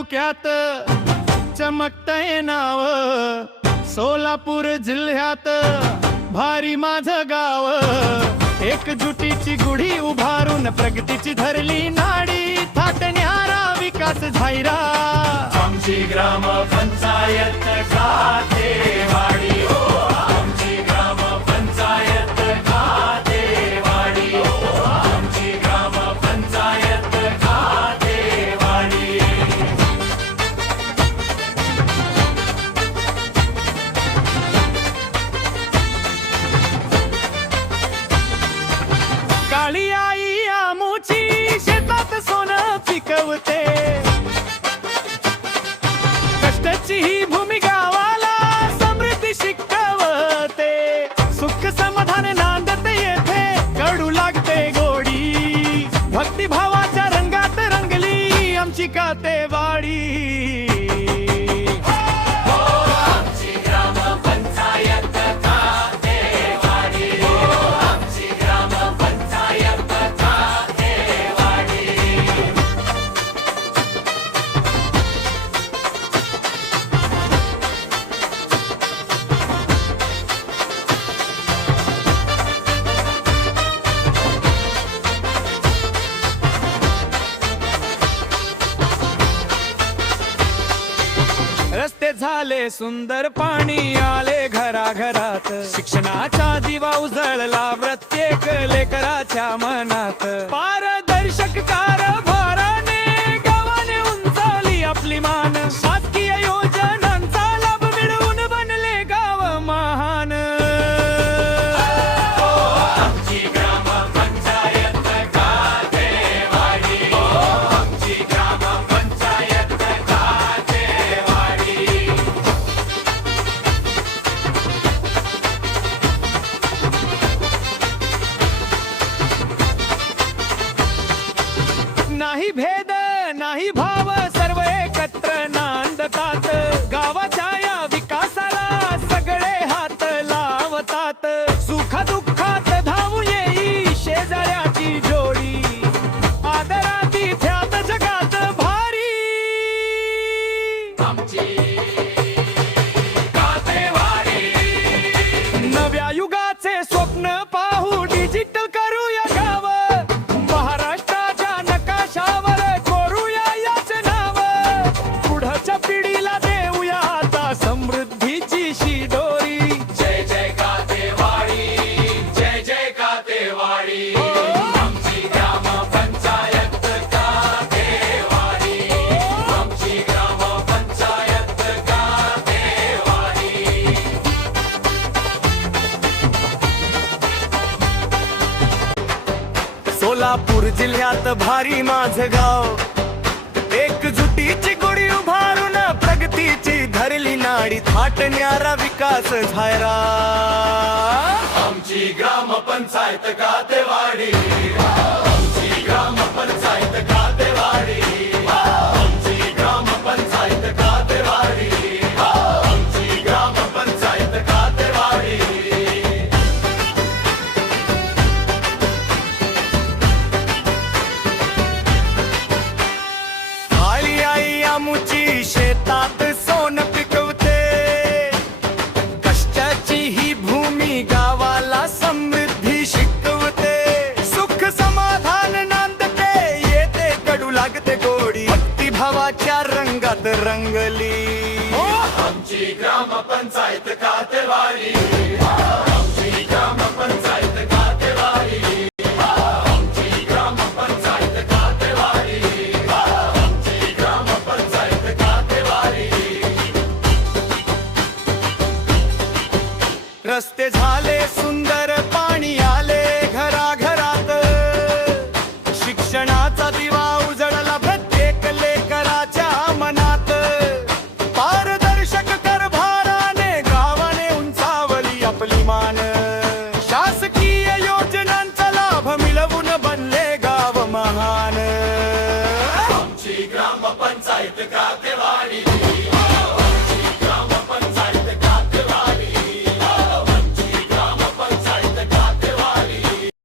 तालुक्यात चमकतय नाव, सोलापूर जिल्ह्यात भारी माझं गाव. एकजुटीची गुढी उभारून प्रगतीची धरली नाडी, थाटण्यारा विकास झायरा. आमची ग्रामपंचायत कातेवाडी हो, आमची ग्रामपंचायत कातेवाडी हो, आमची ग्रामपंचायत कातेवाडी. काळी आई आमुची शेतात सोनं पिकवते, कष्टाची ही भूमी गावाला समृद्धी शिकवते. सुख समाधान नांदते येथे, कडू लागते गोडी, भक्तिभावाच्या रंगात रंगली आमची कातेवाडी. आमची ग्रामपंचायत कातेवाडी हो, आमची ग्रामपंचायत कातेवाडी. रस्ते झाले सुंदर, पाणी आले घराघरात, शिक्षणाचा दिवा उजळला प्रत्येक लेकराच्या मनात. पारदर्शक कारभाराने गावाने उंचावली आपली मान, शासकीय योजनांचा लाभ मिळवून बनले गाव महान. आमची ग्रामपंचायत कातेवाडी हो, आमची ग्रामपंचायत कातेवाडी. नाही भेद नाही भाव, सर्व एकत्र नांदतात, गावाच्या या विकासाला सगळे हात लावतात. सुख दुःखात धावू येई शेजाऱ्याची जोडी, आदराती ध्यात जगात भारी. आमची कातेवाडी. नव्या युगाचे स्वप्न पाहू, डिजिटल करूया गाव, महाराष्ट्राच्या नकाशावर कोरूया याच नाव. पुढच्या पिढीला देऊया आता समृद्धीची शिदोरी. जय जय कातेवाडी, जय जय कातेवाडी. आमची ग्रामपंचायत कातेवाडी, आमची ग्रामपंचायत कातेवाडी. सोलापूर जिल्ह्यात भारी माझं गाव, एकजुटीची गुढी उभारून प्रगतीची धरली नाडी, थाटण्यारा विकास झायरा. आमची ग्रामपंचायत कातेवाडी, आमची ग्रामपंचायत कातेवाडी, आमची ग्रामपंचायत कातेवाडी, आमची ग्रामपंचायत कातेवाडी. काळी आई आमुची शेतात सोनं पिकवते, कष्टाची ही भूमी गावाला समृद्धी शिकवते. सुख समाधान नांदते येते, कडू लागते गोडी, भक्तिभावाच्या रंगात रंगली. आमची ग्रामपंचायत कातेवाडी, आमची ग्रामपंचायत कातेवाडी, आमची ग्रामपंचायत कातेवाडी, आमची ग्रामपंचायत कातेवाडी. रस्ते झाले सुंदर, पाणी आले घराघरात, शिक्षणाचा दिवा उजळला प्रत्येक लेकराच्या मनात. पारदर्शक कारभाराने गावाने उंचावली आपली मान, शासकीय योजनांचा लाभ मिळवून बनले गाव महान. आमची ग्रामपंचायत कातेवाडी.